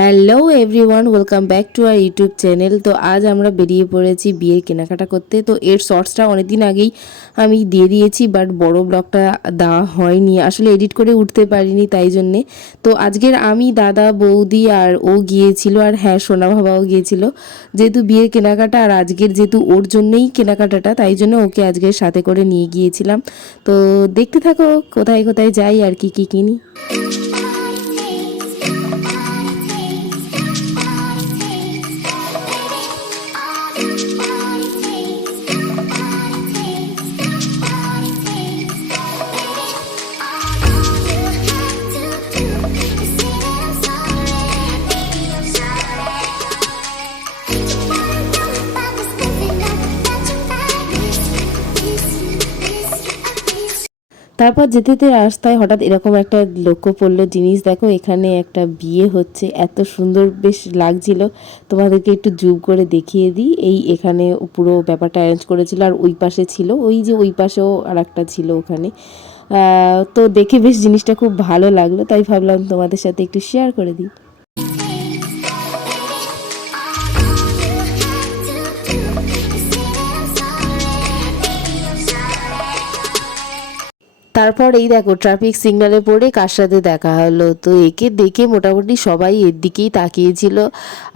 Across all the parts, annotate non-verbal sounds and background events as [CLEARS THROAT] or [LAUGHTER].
Hello everyone welcome back to our YouTube channel তো আজ আমরা বেরিয়ে পড়েছি বিয়ের কেনাকাটা করতে। তো এর শর্টসটা অনেকদিন আগেই আমি দিয়ে দিয়েছি বাট বড় ব্লগটা দেওয়া হয়নি। আসলে এডিট করে উঠতে পারিনি তাই জন্যে। তো আজকের আমি দাদা, বৌদি আর ও গিয়েছিল, আর হ্যাঁ সোনা বাবাও গিয়েছিল। যেহেতু বিয়ের কেনাকাটা আর আজকের যেহেতু ওর জন্যই কেনাকাটাটা, তাই জন্য ওকে আজকের সাথে করে নিয়ে গিয়েছিলাম। তো দেখতে থাকো, কোথায় কোথায় যাই আর কি কি কিনি। তারপর যেতে যেতে রাস্তায় হঠাৎ এরকম একটা লক্ষ্য পড়ল, জিনিস দেখো, এখানে একটা বিয়ে হচ্ছে, এত সুন্দর বেশ লাগছিল। তোমাদেরকে একটু জুম করে দেখিয়ে দিই, এই এখানে পুরো ব্যাপারটা অ্যারেঞ্জ করেছিল আর ওই পাশে ছিল, ওই যে ওই পাশেও আর একটা ছিল ওখানে। তো দেখে বেশ জিনিসটা খুব ভালো লাগল, তাই ভাবলাম তোমাদের সাথে একটু শেয়ার করে দিই। তারপর এই দেখো ট্রাফিক সিগনালে পড়ে কার সাথে দেখা হলো? তো একে দেখে মোটামুটি সবাই এর দিকেই তাকিয়েছিল।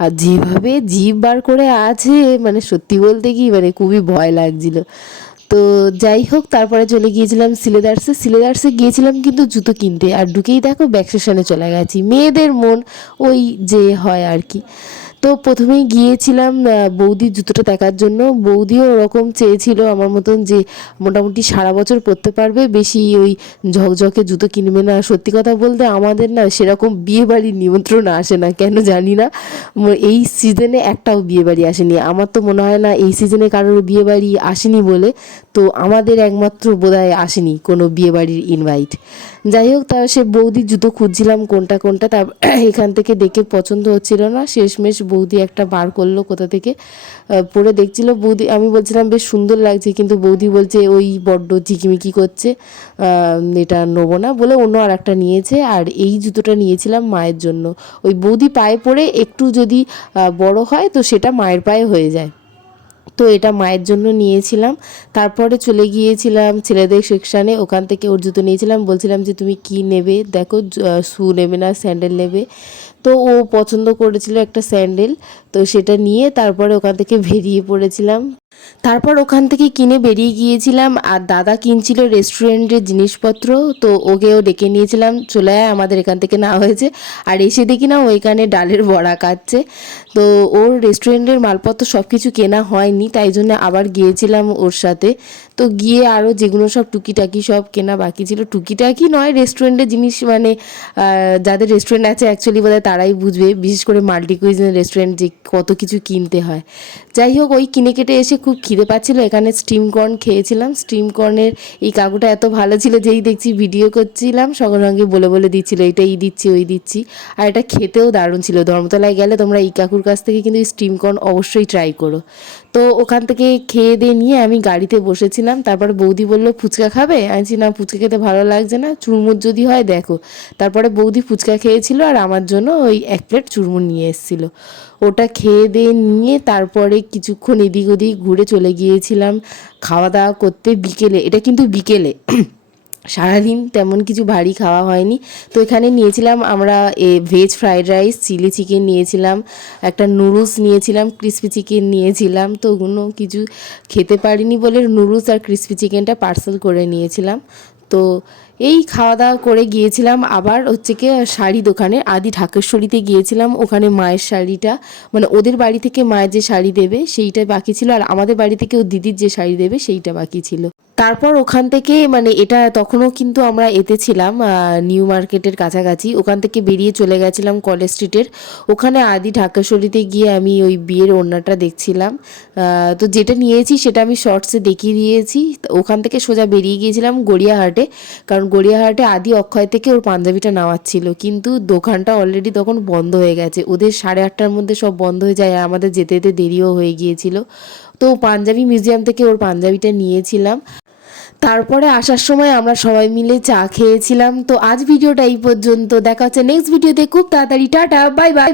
আর যেভাবে জিভ বার করে আছে মানে সত্যি বলতে কি মানে খুবই ভয় লাগছিল। তো যাই হোক, তারপরে চলে গিয়েছিলাম সিলেদার্সে। সিলেদার্সে গিয়েছিলাম কিন্তু জুতো কিনতে। আর ঢুকেই দেখো ব্যাক সেশনে চলে গেছি। মেয়েদের মন ওই যে হয় আর কি। তো প্রথমেই গিয়েছিলাম বৌদির জুতোটা দেখার জন্য। বৌদিও ওরকম চেয়েছিল আমার মতন যে মোটামুটি সারা বছর পরতে পারবে, বেশি ওই ঝকঝকে জুতো কিনবে না। সত্যি কথা বলতে আমাদের না সেরকম বিয়ে বাড়ির নিমন্ত্রণ আসে না, কেন জানি না। এই সিজনে একটাও বিয়ে বাড়ি আসেনি। আমার তো মনে হয় না এই সিজনে কারোর বিয়ে বাড়ি আসেনি বলে। তো আমাদের একমাত্র বোধহয় আসেনি কোনো বিয়ে বাড়ির ইনভাইট যাই হোক তা সে বৌদির জুতো খুঁজছিলাম, কোনটা কোনটা, তা [CLEARS THROAT] এখান থেকে দেখে পছন্দ হচ্ছিল না। শেষমেশ বৌদি একটা বার করল কোথা থেকে পরে দেখছিল বৌদি, আমি বলছিলাম, বেশ সুন্দর লাগছে। কিন্তু বৌদি বলছে, ওই বড্ড ঝিকিমিকি করছে এটা নেব না। বলে অন্য আর একটা নিয়েছে, আর এই জুতোটা নিয়েছিলাম মায়ের জন্য। ওই বৌদি পায়ে পরে একটু যদি বড় হয়, তো সেটা মায়ের পায়ে হয়ে যায়। তো এটা মায়ের জন্য নিয়েছিলাম। তারপরে চলে গিয়েছিলাম ছেলেদের সেকশানে ওখান থেকে ওর জুতো নিয়েছিলাম। বলছিলাম যে, তুমি কি নেবে? দেখো শু নেবে না, স্যান্ডেল নেবে। তো ও পছন্দ করেছিল একটা স্যান্ডেল। তো সেটা নিয়ে তারপরে ওখান থেকে বেরিয়ে পড়েছিলাম। তারপর ওখান থেকে কিনে বেরিয়ে গিয়েছিলাম আর দাদা কিনছিল রেস্টুরেন্টের জিনিসপত্র, তো ওকেও ডেকে নিয়েছিলাম, চলে আয়, আমাদের এখান থেকে না হয়েছে। আর এসে দেখি না ওইখানে ডালের বড়া কাটছে। তো ওর রেস্টুরেন্টের মালপত্র সব কিছু কেনা হয়নি, তাই জন্য আবার গিয়েছিলাম ওর সাথে। তো গিয়ে আরও যেগুলো সব টুকিটাকি সব কেনা বাকি ছিল, টুকিটাকি নয়, রেস্টুরেন্টের জিনিস মানে যাদের রেস্টুরেন্ট আছে অ্যাকচুয়ালি বোধহয় তারাই বুঝবে, বিশেষ করে মাল্টি রেস্টুরেন্ট যে কত কিছু কিনতে হয়। যাই হোক, ওই কিনে কেটে এসে খুব খিদে পাচ্ছিল। এখানে স্টিম কর্ন খেয়েছিলাম। স্টিম কর্নের এই কাকুটা এত ভালো ছিল যেই দেখছি ভিডিও করছিলাম, সঙ্গে সঙ্গে বলে বলে দিচ্ছিল এটা এই দিচ্ছি, ওই দিচ্ছি। আর এটা খেতেও দারুণ ছিল। ধর্মতলায় গেলে তোমরা এই কাকুর কাছ থেকে কিন্তু স্টিম কর্ন অবশ্যই ট্রাই করো। তো ওখান থেকে খেয়ে দিয়ে নিয়ে আমি গাড়িতে বসেছিলাম। তারপরে বৌদি বলল, ফুচকা খাবে? আমি না, ফুচকা খেতে ভালো লাগছে না। চুরমুর যদি হয়, দেখো। তারপরে বৌদি ফুচকা খেয়েছিল আর আমার জন্য ওই এক প্লেট চুরমুর নিয়ে এসেছিল। ওটা খেয়ে দিয়ে নিয়ে তারপরে কিছুক্ষণ এদিক ওদিক ঘুরে চলে গিয়েছিলাম খাওয়া দাওয়া করতে বিকেলে, এটা কিন্তু বিকেলে। [CLEARS THROAT] সারাদিন তেমন কিছু ভারী খাওয়া হয়নি। তো এখানে নিয়েছিলাম আমরা, a veg fried rice chilli chicken নিয়েছিলাম, একটা নুডলস নিয়েছিলাম ক্রিসপি চিকেন নিয়েছিলাম, তো ওগুলো কিছু খেতে পারিনি বলে নুডলস আর ক্রিসপি চিকেনটা পার্সেল করে নিয়েছিলাম। তো এই খাওয়া দাওয়া করে গিয়েছিলাম। আবার হচ্ছে কি শাড়ি দোকানে আদি ঢাকেশ্বরীতে গিয়েছিলাম। ওখানে মায়ের শাড়িটা মানে ওদের বাড়ি থেকে মায়ের যে শাড়ি দেবে, সেইটা বাকি ছিল। আর আমাদের বাড়ি থেকে ও দিদির যে শাড়ি দেবে, সেইটা বাকি ছিল। তারপর ওখান থেকে মানে এটা তখনও কিন্তু আমরা এতে ছিলাম নিউ মার্কেটের কাছাকাছি। ওখান থেকে বেরিয়ে চলে গেছিলাম কলেজ স্ট্রিটের। ওখানে আদি ঢাকেশ্বরীতে গিয়ে আমি ওই বিয়ের ওড়নাটা দেখছিলাম। তো যেটা নিয়েছি সেটা আমি শর্টসে দেখিয়ে দিয়েছি। ওখান থেকে সোজা বেরিয়ে গিয়েছিলাম গড়িয়াহাটে। কারণ গড়িয়াহাটে আদি অক্ষয় থেকে ওর পাঞ্জাবিটা নেওয়াচ্ছিল কিন্তু দোকানটা অলরেডি তখন বন্ধ হয়ে গেছে। ওদের সাড়ে আটটার মধ্যে সব বন্ধ হয়ে যায়। আমাদের যেতে যেতে দেরিও হয়ে গিয়েছিল। তো পাঞ্জাবি মিউজিয়াম থেকে ওর পাঞ্জাবিটা নিয়েছিলাম। তারপরে আসার সময় আমরা সবাই মিলে চা খেয়েছিলাম। তো আজ ভিডিওটা এই পর্যন্ত। দেখা হচ্ছে নেক্সট ভিডিওতে খুব তাড়াতাড়ি, টাটা বাই বাই